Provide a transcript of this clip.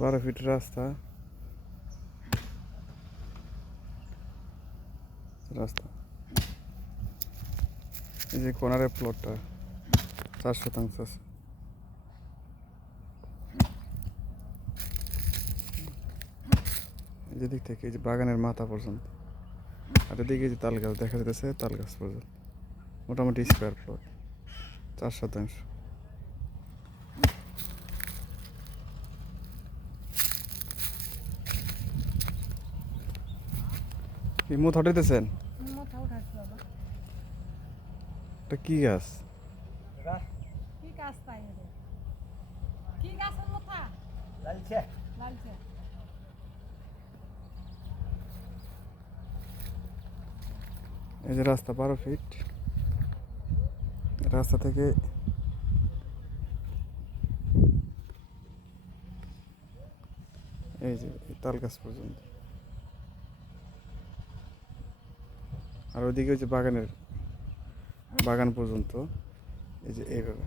12 fit রাস্তা রাস্তা এই যে কোনারের প্লটটা 4 শতাংশ আছে। যেদিক থেকে এই যে বাগানের মাথা পর্যন্ত, আর এদিকে যে তাল গাছ দেখা যাচ্ছে, তাল গাছ পর্যন্ত মোটামুটি স্কোয়ার প্লট 4 শতাংশ। কি মুখ হটাইতেছেন? এটা কি গাছ? কি গাছ তাই রে? কি গাছের মাথা? লালচে লালচে। এই যে রাস্তা 12 ফিট, রাস্তা থেকে এই যে তাল গাছ পর্যন্ত, আর ওইদিকে ওই যে বাগান পর্যন্ত, এই যে এইভাবে।